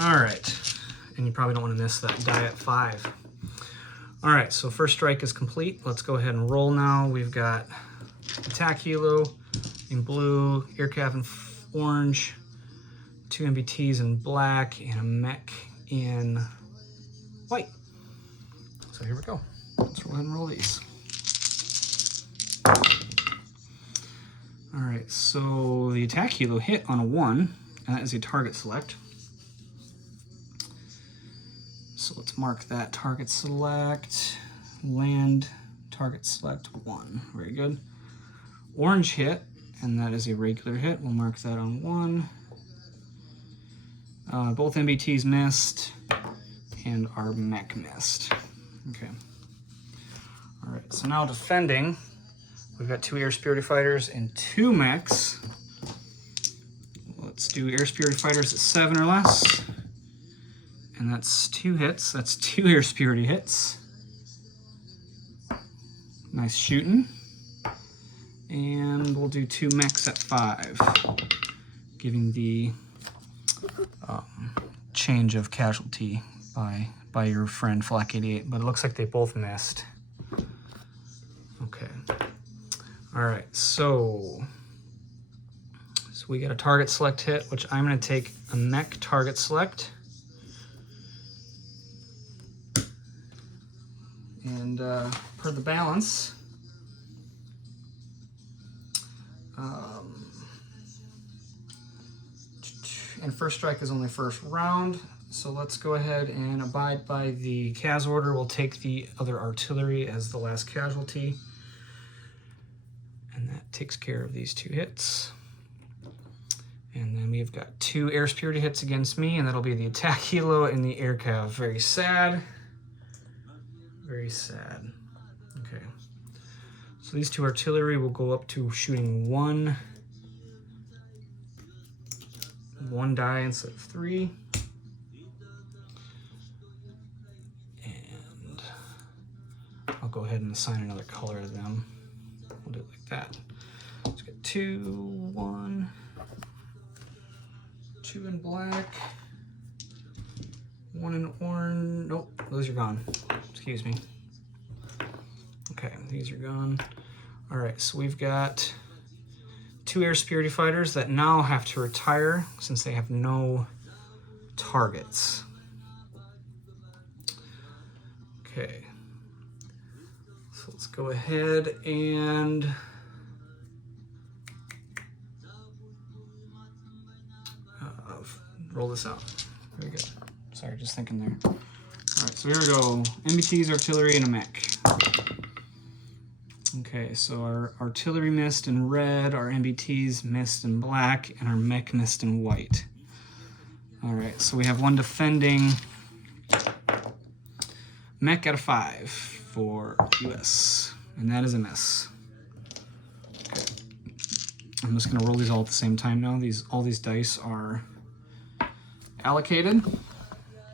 All right. And you probably don't want to miss that die at 5. All right, so first strike is complete. Let's go ahead and roll now. We've got attack helo in blue, air cav in orange, 2 MBTs in black, and a mech in white. So here we go. Let's go ahead and roll these. All right, so the attack helo hit on a 1, and that is a target select. So let's mark that target select, land, target select 1. Very good. Orange hit, and that is a regular hit. We'll mark that on 1. Both MBTs missed, and our mech missed. Okay. All right, so now defending, we've got 2 air superiority fighters and 2 mechs. Let's do air superiority fighters at 7 or less. And that's 2 hits. That's 2 air superiority hits. Nice shooting. And we'll do 2 mechs at 5, giving the change of casualty by your friend Flak 88. But it looks like they both missed. Okay. All right. So we got a target select hit, which I'm going to take a mech target select. And per the balance, and first strike is only first round, so let's go ahead and abide by the CAS order. We'll take the other artillery as the last casualty, and that takes care of these 2 hits. And then we've got 2 air superiority hits against me, and that'll be the attack helo and the air cav. Very sad. Very sad. Okay. So these 2 artillery will go up to shooting 1 die instead of 3. And I'll go ahead and assign another color to them. We'll do it like that. Let's get 2, 1, 2 in black, 1 in orange. Nope, those are gone. Excuse me. Okay, these are gone. All right, so we've got 2 air superiority fighters that now have to retire since they have no targets. Okay. So let's go ahead and roll this out. Very good. Sorry, just thinking there. All right, so here we go. MBTs, artillery, and a mech. Okay, so our artillery missed in red, our MBTs missed in black, and our mech missed in white. All right, so we have 1 defending mech out of 5 for US, and that is a miss. Okay. I'm just gonna roll these all at the same time now. All these dice are allocated,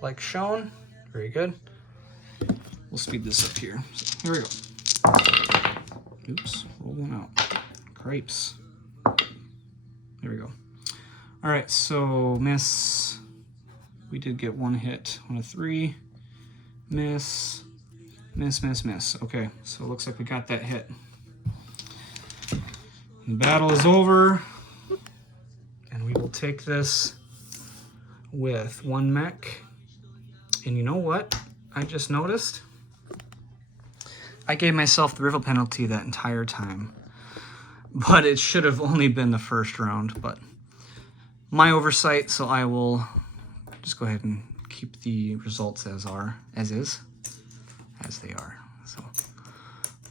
like shown. Very good. We'll speed this up here. So here we go. Oops, roll one out. Crepes. There we go. All right, so miss. We did get 1 hit. 1 of 3. Miss. Miss, miss, miss. Okay, so it looks like we got that hit. The battle is over. And we will take this with 1 mech. And you know what? I just noticed I gave myself the rival penalty that entire time, but it should have only been the first round, but my oversight, so I will just go ahead and keep the results as they are. So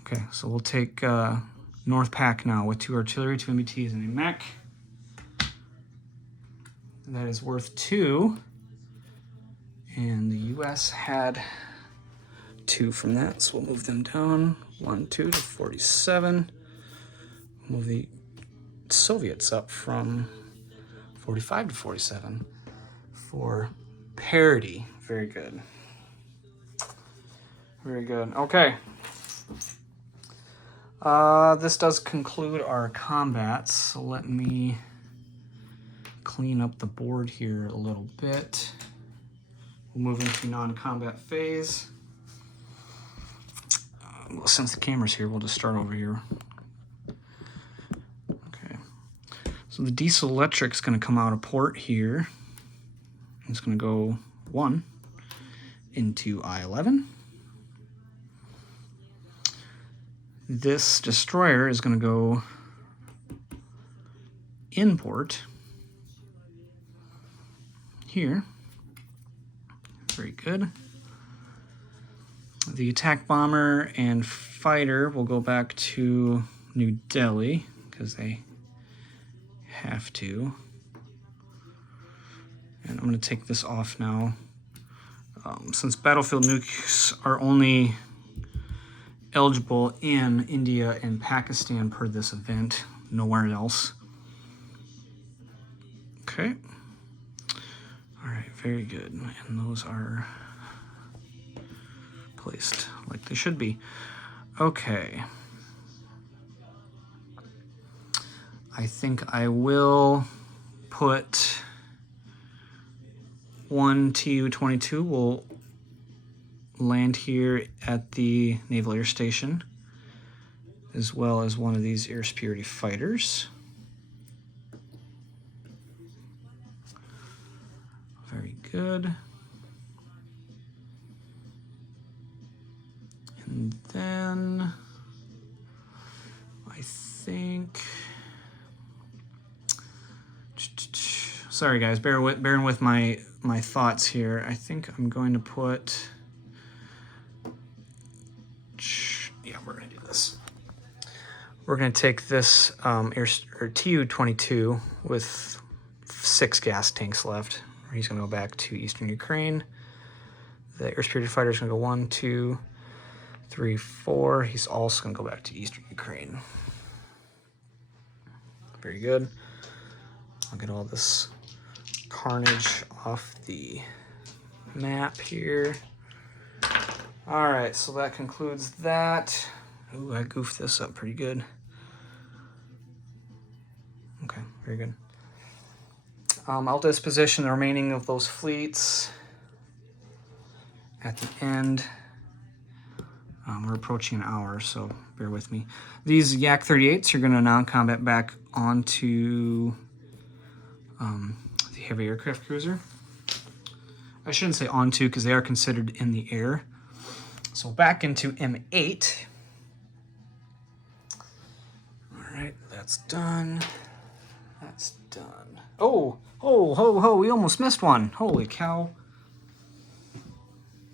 okay, so we'll take North Pack now with 2 artillery, 2 MBTs, and a mech. that is worth 2. And the US had 2 from that, so we'll move them down. 1, 2 to 47. Move the Soviets up from 45 to 47 for parity. Very good. Very good. Okay. This does conclude our combats, so let me clean up the board here a little bit. We'll move into non-combat phase. Well, since the camera's here, we'll just start over here. Okay. So the diesel electric's going to come out of port here. It's going to go 1 into I-11. This destroyer is going to go in port here. Very good. The attack bomber and fighter will go back to New Delhi because they have to. And I'm going to take this off now. Since battlefield nukes are only eligible in India and Pakistan per this event, nowhere else. Okay. All right, very good. And those are placed like they should be. Okay. I think I will put one Tu-22 will land here at the Naval Air Station, as well as one of these air superiority fighters. Very good. And then I think, sorry guys, bearing with my thoughts here. I think I'm going to put, yeah, we're going to do this. We're going to take this Tu-22 with 6 gas tanks left. He's going to go back to Eastern Ukraine. The air superiority fighter is going to go 1, 2, 3, 4. He's also going to go back to Eastern Ukraine. Very good. I'll get all this carnage off the map here. All right, so that concludes that. Ooh, I goofed this up pretty good. Okay, very good. I'll disposition the remaining of those fleets at the end. We're approaching an hour, so bear with me. These Yak-38s are going to non-combat back onto the heavy aircraft cruiser. I shouldn't say onto because they are considered in the air. So back into M8. All right, that's done. That's done. Oh, ho, ho, ho, we almost missed one. Holy cow.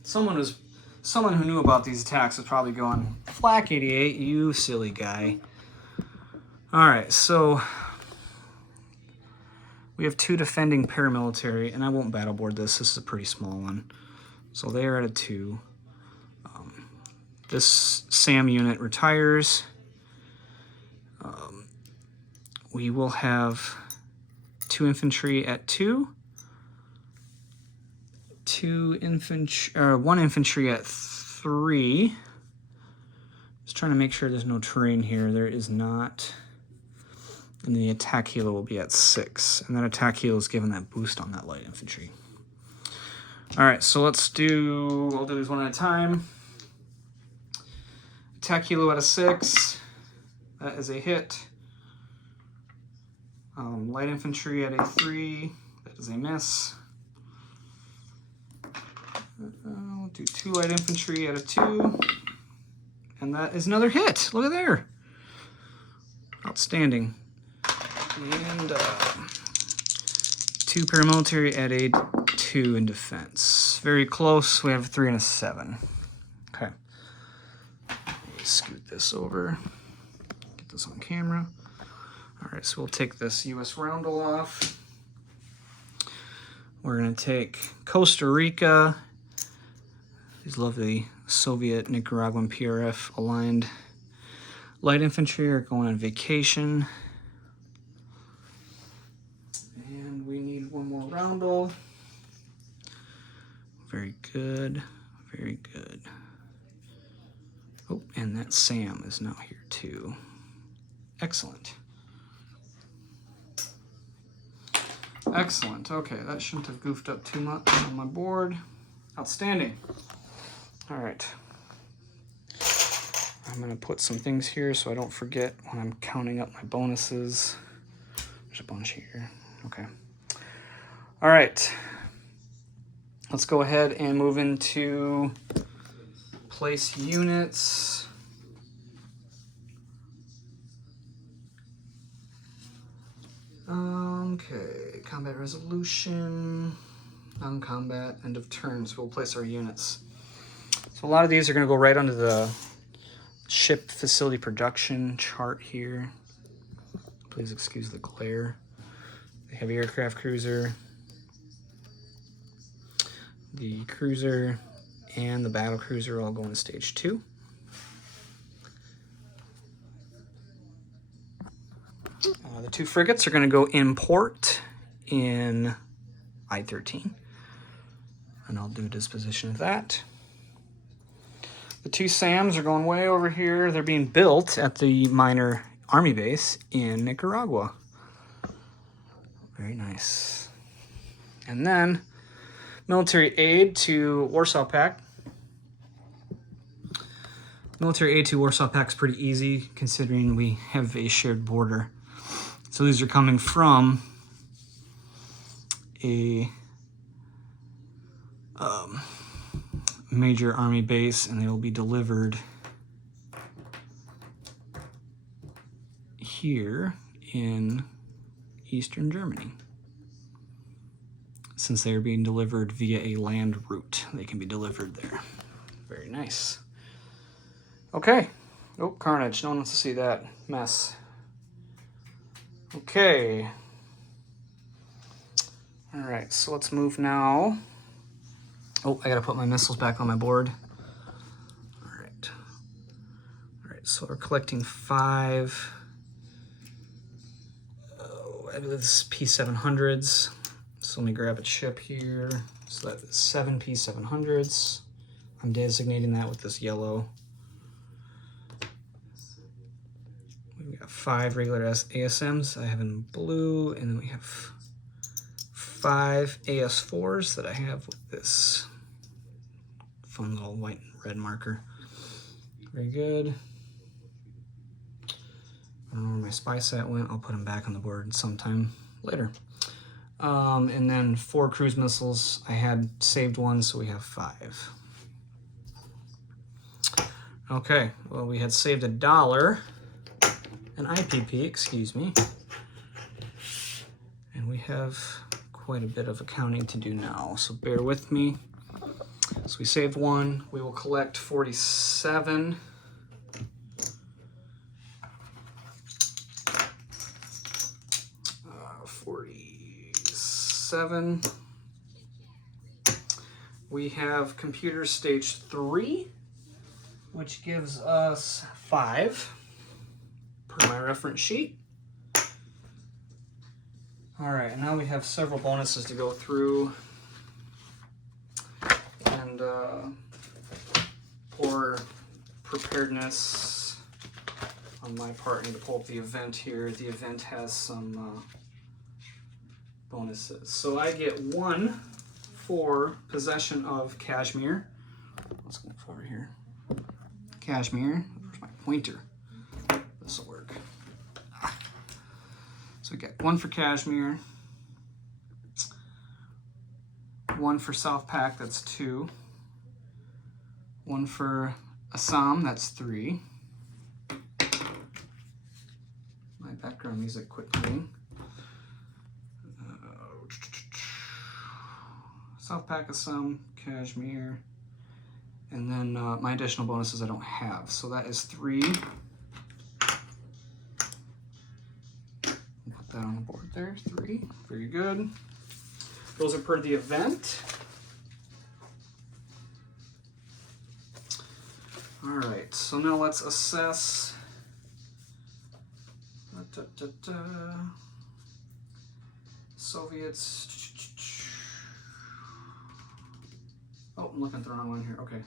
Someone who knew about these attacks was probably going, Flak 88, you silly guy. All right, so we have 2 defending paramilitary, and I won't battleboard this. This is a pretty small one. So they are at a 2. This SAM unit retires. We will have 2 infantry at 2. 1 infantry at 3. Just trying to make sure there's no terrain here. There is not. And the attack helo will be at 6. And that attack helo is given that boost on that light infantry. All right, so I'll do these one at a time. Attack helo at a 6. That is a hit. Light infantry at a 3. That is a miss. I'll do 2 light infantry at a 2. And that is another hit. Look at there. Outstanding. And 2 paramilitary at a 2 in defense. Very close. We have a 3 and a 7. Okay. Scoot this over. Get this on camera. All right, so we'll take this U.S. roundel off. We're going to take Costa Rica. These lovely Soviet Nicaraguan PRF aligned light infantry are going on vacation. And we need one more roundel. Very good, very good. Oh, and that Sam is now here too. Excellent. Excellent. Okay, that shouldn't have goofed up too much on my board. Outstanding. All right. I'm going to put some things here so I don't forget when I'm counting up my bonuses. There's a bunch here. Okay. All right. Let's go ahead and move into place units. Okay, combat resolution, non-combat, end of turn. So we'll place our units. So a lot of these are going to go right under the ship facility production chart here. Please excuse the glare. The heavy aircraft cruiser, the cruiser, and the battle cruiser all go in stage 2. The 2 frigates are going to go in port in I-13, and I'll do a disposition of that. The 2 SAMs are going way over here. They're being built at the minor army base in Nicaragua. Very nice. And then military aid to Warsaw Pact. Military aid to Warsaw Pact is pretty easy considering we have a shared border. So these are coming from a major army base, and they will be delivered here in Eastern Germany. Since they are being delivered via a land route, they can be delivered there. Very nice. Okay. Oh, carnage. No one wants to see that mess. Okay. All right, so let's move now. Oh, I gotta put my missiles back on my board. All right. All right, so we're collecting 5. Oh, I believe this is P700s. So let me grab a chip here. So that's 7 P700s. I'm designating that with this yellow. We got 5 regular ASMs I have in blue, and then we have 5 AS4s that I have with this fun little white and red marker. Very good. I don't know where my spy sat went. I'll put them back on the board sometime later. And then 4 cruise missiles. I had saved 1, so we have 5. Okay, well, we had saved $1. An IPP, excuse me. And we have quite a bit of accounting to do now, so bear with me. So we saved 1. We will collect 47. Uh, 47. We have computer stage 3, which gives us 5. Per my reference sheet. All right, and now we have several bonuses to go through. And for preparedness on my part, I need to pull up the event here. The event has some bonuses. So I get 1 for possession of Kashmir. Let's go over here. Kashmir, where's my pointer? This will work. So we get 1 for Kashmir, 1 for South Pac, that's 2, 1 for Assam, that's 3. My background music quit playing. South Pac, Assam, Kashmir, and then my additional bonuses I don't have. So that is 3. Put that on the board there, 3, very good. Those are per the event. All right, so now let's assess. Soviets. Oh, I'm looking at the wrong one here. Okay.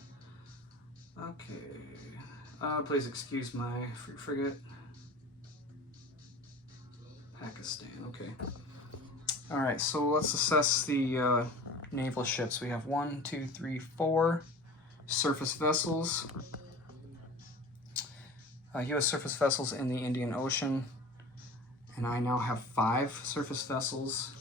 Okay. Please excuse my frigate. Pakistan. Okay. All right, so let's assess the naval ships. We have 1, 2, 3, 4 surface vessels. U.S. surface vessels in the Indian Ocean. And I now have 5 surface vessels.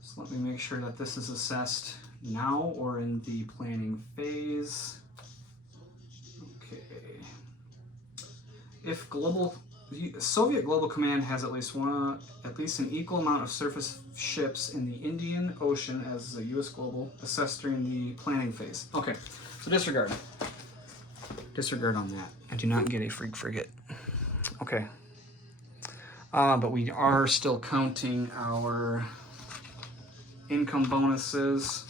So let me make sure that this is assessed now or in the planning phase. Okay. If Soviet Global Command has at least an equal amount of surface ships in the Indian Ocean as the U.S. Global assessed during the planning phase. Okay, so disregard. Disregard on that. I do not get a freak frigate. Okay. But we are still counting our income bonuses.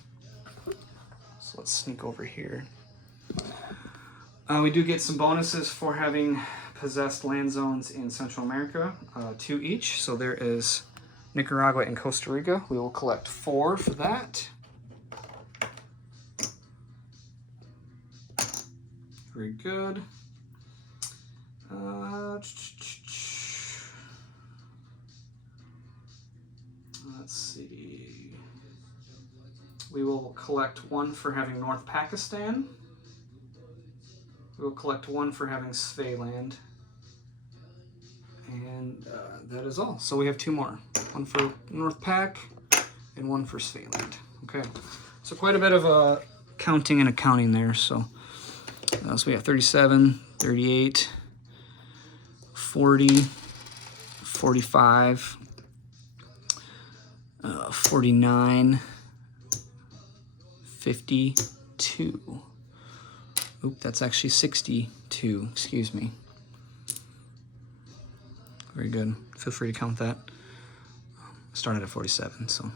So let's sneak over here. We do get some bonuses for having possessed land zones in Central America, 2 each. So there is Nicaragua and Costa Rica. We will collect 4 for that. Very good. Let's see. We will collect 1 for having North Pakistan. We will collect 1 for having Svealand. And that is all. So we have 2 more. 1 for North Pak and 1 for Svealand. Okay. So quite a bit of counting and accounting there. So we have 37, 38, 40, 45, 49, 52. Oop, that's actually 62, excuse me. Very good. Feel free to count that. Started at 47, so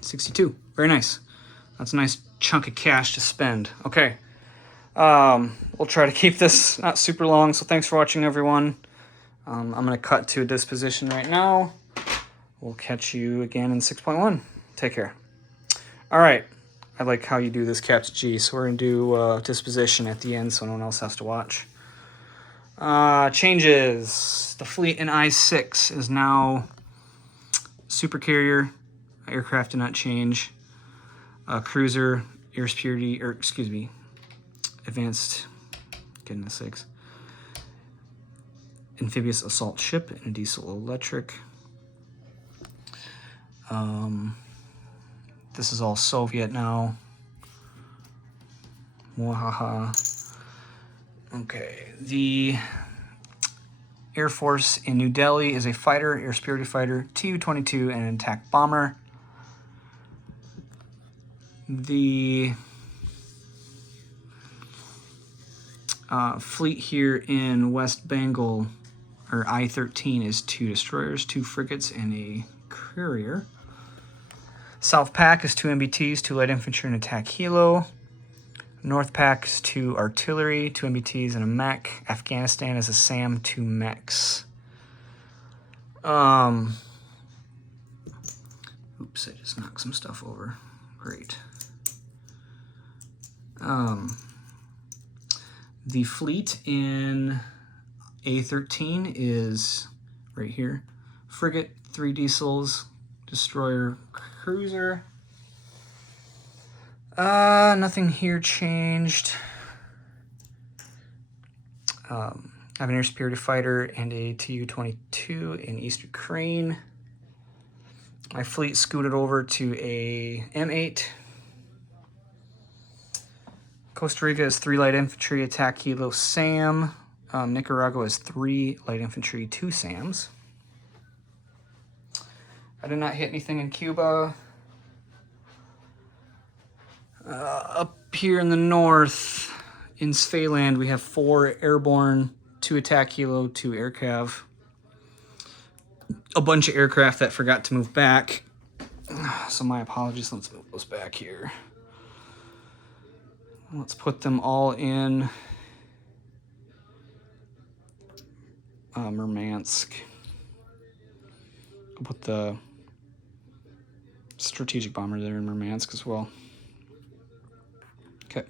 62. Very nice. That's a nice chunk of cash to spend. Okay. We'll try to keep this not super long, so thanks for watching, everyone. I'm going to cut to a disposition right now. We'll catch you again in 6.1. Take care. All right. I like how you do this, Captain G, so we're going to do disposition at the end so no one else has to watch. Changes. The fleet in I-6 is now super carrier. Aircraft did not change. Cruiser, air superiority, or excuse me, advanced, getting the 6. Amphibious assault ship and a diesel electric. This is all Soviet now. Wahaha. Okay, the Air Force in New Delhi is a fighter, air superiority fighter, Tu-22, and an attack bomber. The fleet here in West Bengal, or I-13, is 2 destroyers, 2 frigates, and a carrier. South Pac is 2 MBTs, 2 light infantry, and attack helo. North Pac is 2 artillery, 2 MBTs, and a mech. Afghanistan is a SAM, 2 mechs. Oops, I just knocked some stuff over. Great. The fleet in A-13 is right here. Frigate, 3 diesels, destroyer, cruiser. Nothing here changed. I have an air superiority fighter and a Tu-22 in East Ukraine. My fleet scooted over to a M8. Costa Rica is 3 light infantry, attack helo, SAM. Nicaragua is 3 light infantry, 2 SAMs. I did not hit anything in Cuba. Up here in the north, in Svealand, we have 4 airborne, 2 attack helo, 2 air cav. A bunch of aircraft that forgot to move back. So my apologies. Let's move those back here. Let's put them all in Murmansk. I'll put the strategic bomber there in Murmansk as well. Okay.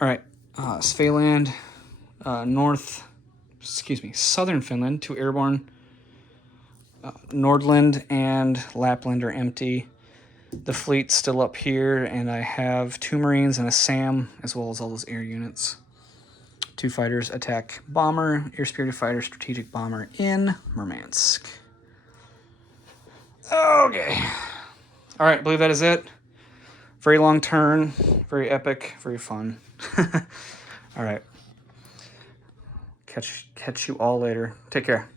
All right. Svealand, southern Finland, 2 airborne. Nordland and Lapland are empty. The fleet's still up here, and I have 2 Marines and a SAM, as well as all those air units. 2 fighters, attack bomber, air-spirited fighter, strategic bomber in Murmansk. Okay. All right, I believe that is it. Very long turn, very epic, very fun. All right. Catch you all later. Take care.